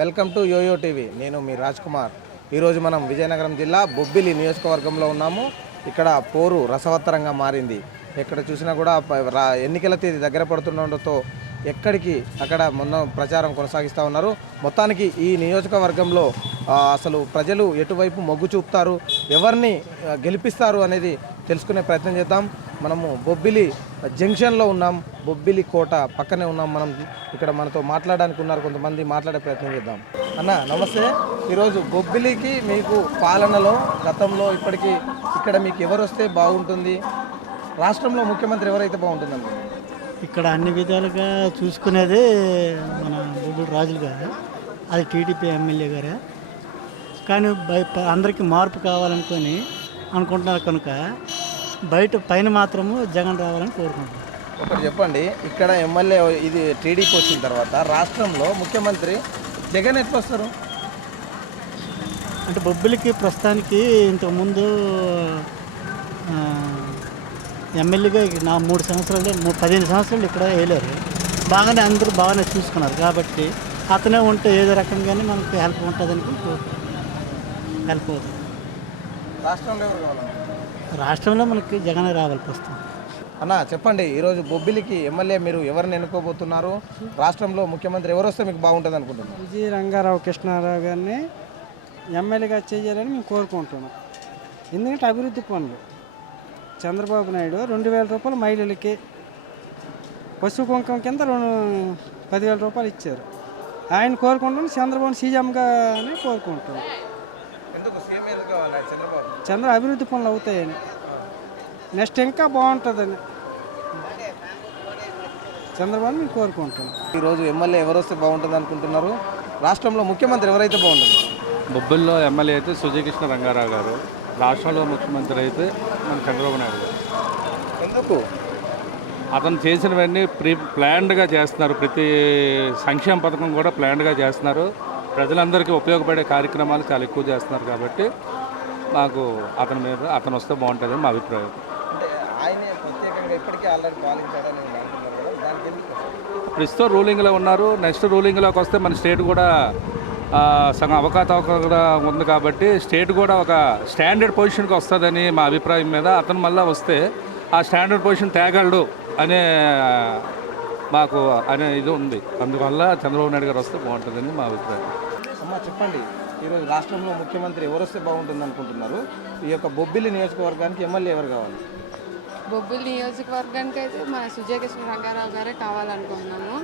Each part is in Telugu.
Welcome to yo-yo TV. నేను మీ రాజ్ కుమార్. ఈరోజు మనం విజయనగరం జిల్లా బొబ్బిలి నియోజకవర్గంలో ఉన్నాము. ఇక్కడ పోరు రసవత్తరంగా మారింది. ఎక్కడ చూసినా కూడా ఎన్నికల తేదీ దగ్గర పడుతుండటంతో ఎక్కడికి అక్కడ మొన్న ప్రచారం కొనసాగిస్తూ ఉన్నారు. మొత్తానికి ఈ నియోజకవర్గంలో అసలు ప్రజలు ఎటువైపు మొగ్గు చూపుతారు, ఎవరిని గెలిపిస్తారు అనేది తెలుసుకునే ప్రయత్నం చేద్దాం. మనము బొబ్బిలి జంక్షన్లో ఉన్నాం, బొబ్బిలి కోట పక్కనే ఉన్నాం. మనం ఇక్కడ మనతో మాట్లాడడానికి ఉన్నారు కొంతమంది, మాట్లాడే ప్రయత్నం చేద్దాం. అన్న నమస్తే. ఈరోజు బొబ్బిలికి మీకు పాలనలో గతంలో ఇప్పటికీ ఇక్కడ మీకు ఎవరు వస్తే బాగుంటుంది, రాష్ట్రంలో ముఖ్యమంత్రి ఎవరైతే బాగుంటుందండి? ఇక్కడ అన్ని విధాలుగా చూసుకునేది మన బొబ్బిలి రాజులు గారు, అది టీడీపీ ఎమ్మెల్యే గారే. కానీ అందరికీ మార్పు కావాలనుకొని అనుకుంటున్నారు కనుక బయట పైన మాత్రము జగన్ రావాలని కోరుకుంటున్నారు. ఒకటి చెప్పండి, ఇక్కడ ఎమ్మెల్యే ఇది టీడీపీ వచ్చిన తర్వాత రాష్ట్రంలో ముఖ్యమంత్రి జగన్ ఎట్లా వస్తారు? అంటే బొబ్బిలికి ప్రస్తుతానికి ఇంతకుముందు ఎమ్మెల్యేగా నా 3 సంవత్సరాలు 15 సంవత్సరాలు ఇక్కడ వేయలేరు. బాగానే అందరూ బాగానే చూసుకున్నారు కాబట్టి అతనే ఉంటే ఏదో రకంగానే మనకు హెల్ప్ ఉంటుందని హెల్ప్ అవుతుంది. రాష్ట్రంలో ఎవరు కావాలి? రాష్ట్రంలో మనకి జగన్ రావాలి ప్రస్తుతం. అన్న చెప్పండి, ఈరోజు బొబ్బిలికి ఎమ్మెల్యే మీరు ఎవరిని ఎన్నుకోబోతున్నారు, రాష్ట్రంలో ముఖ్యమంత్రి ఎవరు వస్తే మీకు బాగుంటుంది అనుకుంటున్నారు? విజయ రంగారావు కృష్ణారావు గారిని ఎమ్మెల్యేగా చేయాలని మేము కోరుకుంటున్నాం. ఎందుకంటే అభివృద్ధి పనులు చంద్రబాబు నాయుడు 2,000 రూపాయలు మహిళలకి, పశువు కుంకం కింద 10,000 రూపాయలు ఇచ్చారు. ఆయన కోరుకుంటున్నాం, చంద్రబాబు సీఎంగానే కోరుకుంటున్నాం. చంద్ర అభివృద్ధి పనులు అవుతాయని, నెక్స్ట్ ఇంకా బాగుంటుందని చంద్రబాబు మేము కోరుకుంటున్నాం. ఈరోజు ఎమ్మెల్యే ఎవరు వస్తే బాగుంటుంది అనుకుంటున్నారు, రాష్ట్రంలో ముఖ్యమంత్రి ఎవరైతే బాగుంటుంది? బొబ్బిల్లో ఎమ్మెల్యే అయితే సుజయకృష్ణ రంగారావు గారు, రాష్ట్రంలో ముఖ్యమంత్రి అయితే మన చంద్రబాబు నాయుడు గారు. ఎందుకు? అతను చేసినవన్నీ ప్లాన్డ్గా చేస్తున్నారు. ప్రతి సంక్షేమ పథకం కూడా ప్లాన్డ్గా చేస్తున్నారు. ప్రజలందరికీ ఉపయోగపడే కార్యక్రమాలు చాలా ఎక్కువ చేస్తున్నారు కాబట్టి మాకు అతను వస్తే బాగుంటుందని మా అభిప్రాయం. ప్రస్తుతం రూలింగ్లో ఉన్నారు. నెక్స్ట్ రూలింగ్లోకి వస్తే మన స్టేట్ కూడా సగం అవకాశం కూడా ఉంది కాబట్టి స్టేట్ కూడా ఒక స్టాండర్డ్ పొజిషన్కి వస్తుందని మా అభిప్రాయం మీద అతను మళ్ళీ వస్తే ఆ స్టాండర్డ్ పొజిషన్ తేగలడు అనే మాకు అనే ఇది ఉంది. అందువల్ల చంద్రబాబు నాయుడు గారు వస్తే బాగుంటుందని మా అభిప్రాయం. అమ్మ చెప్పండి, ఈరోజు రాష్ట్రంలో ముఖ్యమంత్రి ఎవరు వస్తే బాగుంటుంది అనుకుంటున్నారు? ఈ యొక్క బొబ్బిలి నియోజకవర్గానికి ఎమ్మెల్యే ఎవరు కావాలి? బొబ్బిలి నియోజకవర్గానికి అయితే మన సుజయకృష్ణ రంగారావు గారే కావాలనుకుంటున్నాను.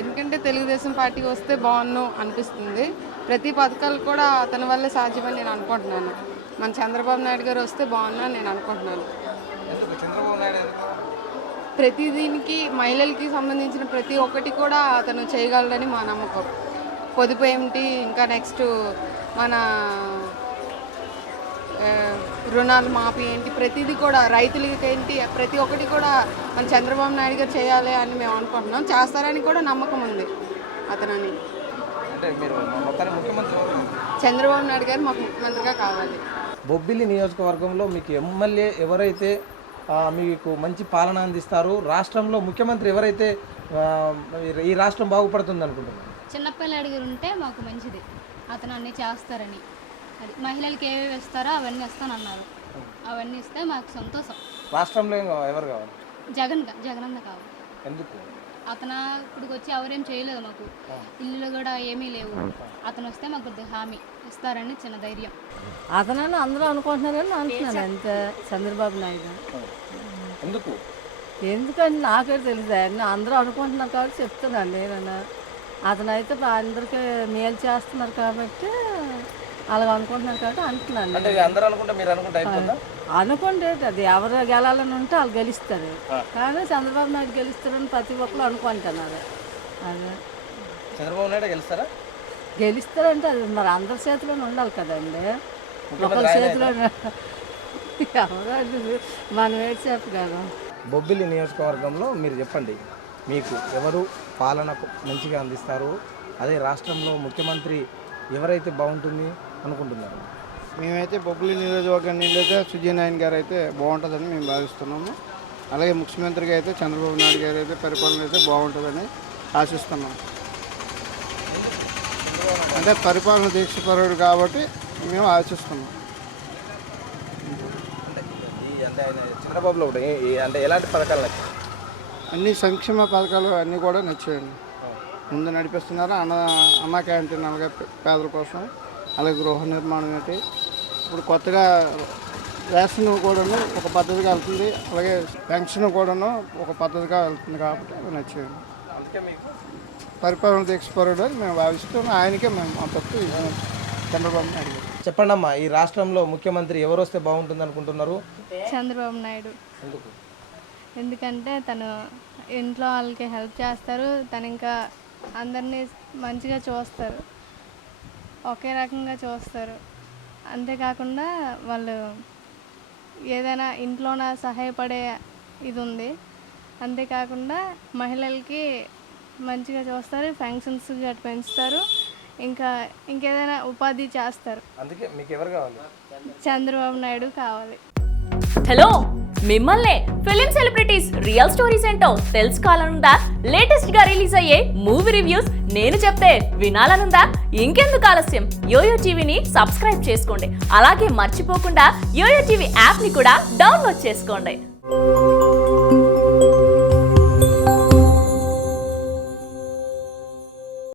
ఎందుకంటే తెలుగుదేశం పార్టీ వస్తే బాగున్ను అనిపిస్తుంది. ప్రతి పథకాలు కూడా అతని వల్లే సాధ్యమని నేను అనుకుంటున్నాను. మన చంద్రబాబు నాయుడు గారు వస్తే బాగున్నా నేను అనుకుంటున్నాను. ప్రతి దీనికి మహిళలకి సంబంధించిన ప్రతి ఒక్కటి కూడా అతను చేయగలడని మా నమ్మకం. పొదుపు ఏమిటి, ఇంకా నెక్స్ట్ మన రుణాలు మాఫీ ఏంటి, ప్రతిదీ కూడా రైతులకి ఏంటి, ప్రతి ఒక్కటి కూడా మన చంద్రబాబు నాయుడు గారు చేయాలి అని మేము అనుకుంటున్నాం. చేస్తారని కూడా నమ్మకం ఉంది అతనని. చంద్రబాబు నాయుడు గారు మాకు ముఖ్యమంత్రిగా కావాలి. బొబ్బిలి నియోజకవర్గంలో మీకు ఎమ్మెల్యే ఎవరైతే మీకు మంచి పాలన అందిస్తారు, రాష్ట్రంలో ముఖ్యమంత్రి ఎవరైతే ఈ రాష్ట్రం బాగుపడుతుంది అనుకుంటున్నారు? చిన్నపిల్లాడి గారు ఉంటే మాకు మంచిది, అతను అన్నీ చేస్తారని. అది మహిళలకి ఏవేవి ఇస్తారో అవన్నీ ఇస్తానన్నారు. అవన్నీ ఇస్తే మాకు సంతోషం. రాష్ట్రంలో ఎవరు కావాలి? జగనన్న కావాలి. ఎందుకు? అతను ఇప్పుడు వచ్చి ఎవరేం చేయలేదు, మాకు ఇల్లు కూడా ఏమీ లేవు. అతను వస్తే మాకు కొద్దిగా హామీ ఇస్తారని చిన్న ధైర్యం. అతనని అందరూ అనుకుంటున్నారని అంటున్నాను అంతే. చంద్రబాబు నాయుడు ఎందుకు? ఎందుకంటే నాకే తెలుసు, అందరూ అనుకుంటున్నారు కాబట్టి చెప్తున్నాను నేను. అతనైతే అందరికీ మేలు చేస్తున్నారు కాబట్టి అలా అనుకుంటున్నారు కాబట్టి అంటున్నాను. అనుకుంటే అది ఎవరు గెలాలని ఉంటే వాళ్ళు గెలుస్తారు. కానీ చంద్రబాబు నాయుడు గెలుస్తారని ప్రతి ఒక్కరు అనుకుంటున్నారు. అదే చంద్రబాబు నాయుడు గెలుస్తారా? గెలుస్తారంటే అది మరి అందరి చేతిలోనే ఉండాలి కదండి, ఒకరి చేతిలో ఎవరు మనం ఏడు చెప్పగలం. బొబ్బిలి నియోజకవర్గంలో మీరు చెప్పండి, మీకు ఎవరు పాలనకు మంచిగా అందిస్తారు, అదే రాష్ట్రంలో ముఖ్యమంత్రి ఎవరైతే బాగుంటుంది అనుకుంటున్నారు? మేమైతే బొబ్బిలి నియోజకవర్గం నుంచి అయితే సుజయనారాయణ గారు అయితే బాగుంటుందని మేము భావిస్తున్నాము. అలాగే ముఖ్యమంత్రిగా అయితే చంద్రబాబు నాయుడు గారు అయితే పరిపాలన అయితే బాగుంటుందని ఆశిస్తున్నాం. అంటే పరిపాలన దీక్షపరుడు కాబట్టి మేము ఆశిస్తున్నాం. అంటే ఆయన చంద్రబాబులో కూడా అంటే ఎలాంటి పథకాలు నచ్చాయి? అన్ని సంక్షేమ పథకాలు అన్నీ కూడా నచ్చాయండి. ముందు నడిపిస్తున్నారు. అన్న క్యాంటీన్ అలాగే పేదల కోసం, అలాగే గృహ నిర్మాణం ఏంటి, ఇప్పుడు కొత్తగా రేషన్ కూడాను ఒక పద్ధతిగా వెళ్తుంది, అలాగే పెన్షన్ కూడాను ఒక పద్ధతిగా వెళ్తుంది కాబట్టి అవి నచ్చాయండి. అందుకే మీకు పరిపాలన దీక్షపరుడు అని మేము భావిస్తున్నాం. ఆయనకే మేము మా పట్టు చంద్రబాబు నాయుడు గారు. చెప్పండి అమ్మా, ఈ రాష్ట్రంలో ముఖ్యమంత్రి ఎవరు వస్తే బాగుంటుంది అనుకుంటున్నారు? చంద్రబాబు నాయుడు. ఎందుకు? ఎందుకంటే తను ఇంట్లో వాళ్ళకి హెల్ప్ చేస్తారు, తను ఇంకా అందరినీ మంచిగా చూస్తారు, ఒకే రకంగా చూస్తారు. అంతేకాకుండా వాళ్ళు ఏదైనా ఇంట్లోన సహాయపడే ఇది ఉంది. అంతేకాకుండా మహిళలకి మంచిగా చూస్తారు, ఫంక్షన్స్ గట్రా పెంచుతారు, ఇంకేదైనా ఉపాధి చేస్తారు. అందుకే మీకు ఎవరు కావాలి? చంద్రబాబు నాయుడు కావాలి. హలో, మిమ్మల్నే ఫిలిం సెలబ్రిటీస్ రియల్ స్టోరీస్ ఏంటో తెలుసుకోవాలనుందా? లేటెస్ట్ గా రిలీజ్ అయ్యే మూవీ రివ్యూస్ నేను చెప్తే వినాలనుందా? ఇంకెందుకు ఆలస్యం, యోయో టీవీని సబ్స్క్రైబ్ చేసుకోండి. అలాగే మర్చిపోకుండా యోయో టీవీ యాప్ ని కూడా డౌన్లోడ్ చేసుకోండి.